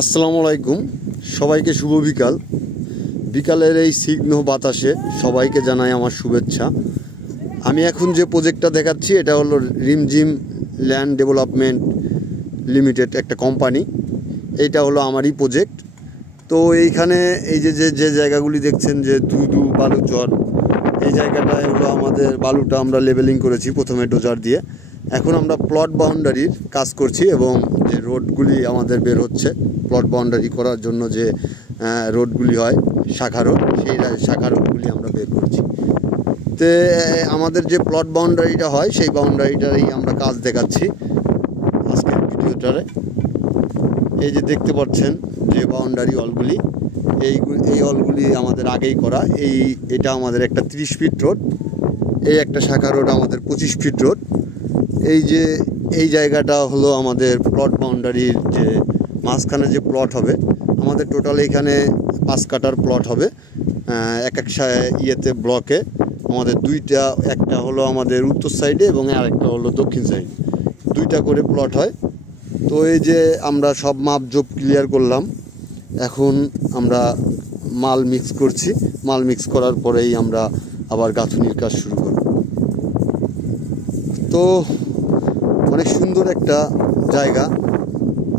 আসসালামু আলাইকুম, সবাইকে শুভ বিকাল। বিকালের এই স্নিগ্ধ বাতাসে সবাইকে জানাই আমার শুভেচ্ছা। আমি এখন যে প্রজেক্টটা দেখাচ্ছি এটা হলো রিমঝিম ল্যান্ড ডেভেলপমেন্ট লিমিটেড, একটা কোম্পানি। এইটা হলো আমারই প্রজেক্ট। তো এইখানে এই যে যে যে জায়গাগুলি দেখছেন, যে ধুধু বালুচর, এই জায়গাটায় হলো আমাদের বালুটা আমরা লেভেলিং করেছি প্রথমে ডোজার দিয়ে। এখন আমরা প্লট বাউন্ডারির কাজ করছি এবং যে রোডগুলি আমাদের বের হচ্ছে প্লট বাউন্ডারি করার জন্য, যে রোডগুলি হয় শাখা রোড, সেই শাখা রোডগুলি আমরা বের করছি। তো আমাদের যে প্লট বাউন্ডারিটা হয় সেই বাউন্ডারিটারই আমরা কাজ দেখাচ্ছি আজকের ভিডিওটারে। এই যে দেখতে পাচ্ছেন যে বাউন্ডারি অলগুলি, এই অলগুলি আমাদের আগেই করা। এটা আমাদের একটা 30 ফিট রোড, এই একটা শাখা রোড আমাদের 25 ফিট রোড। এই জায়গাটা হলো আমাদের প্লট বাউন্ডারির যে মাঝখানে যে প্লট হবে আমাদের। টোটাল এখানে 5 কাটার প্লট হবে এক ইয়েতে ব্লকে আমাদের দুইটা, একটা হলো আমাদের উত্তর সাইডে এবং আরেকটা হলো দক্ষিণ সাইডে, দুইটা করে প্লট হয়। তো এই যে আমরা সব মাপ জোপ ক্লিয়ার করলাম, এখন আমরা মাল মিক্স করছি। মাল মিক্স করার পরেই আমরা আবার গাঁথুনির কাজ শুরু করব। তো অনেক সুন্দর একটা জায়গা,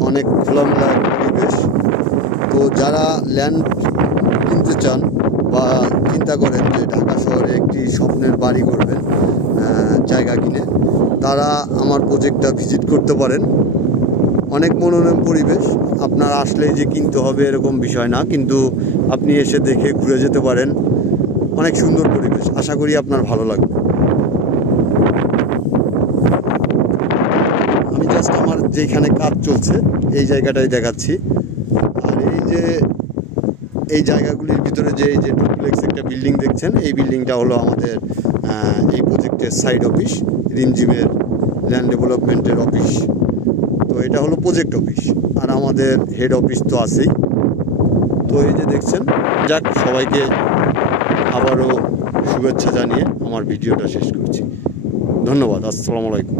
অনেক খোলামেলা পরিবেশ। তো যারা ল্যান্ড কিনতে চান বা চিন্তা করেন যে ঢাকা শহরে একটি স্বপ্নের বাড়ি করবেন জায়গা কিনে, তারা আমার প্রজেক্টটা ভিজিট করতে পারেন। অনেক মনোরম পরিবেশ, আপনার আসলেই যে কিনতে হবে এরকম বিষয় না, কিন্তু আপনি এসে দেখে ঘুরে যেতে পারেন। অনেক সুন্দর পরিবেশ, আশা করি আপনার ভালো লাগবে। আমি জাস্ট আমার যেখানে কাজ চলছে এই জায়গাটাই দেখাচ্ছি। আর এই জায়গাগুলির ভিতরে যে ডুপ্লেক্স একটা বিল্ডিং দেখছেন, এই বিল্ডিংটা হলো আমাদের এই প্রজেক্টের সাইড অফিস, রিমঝিমের ল্যান্ড ডেভেলপমেন্টের অফিস। তো এটা হলো প্রজেক্ট অফিস, আর আমাদের হেড অফিস তো আছেই। তো এই যে দেখছেন, যাক, সবাইকে আবারও শুভেচ্ছা জানিয়ে আমার ভিডিওটা শেষ করছি। ধন্যবাদ। আসসালামু আলাইকুম।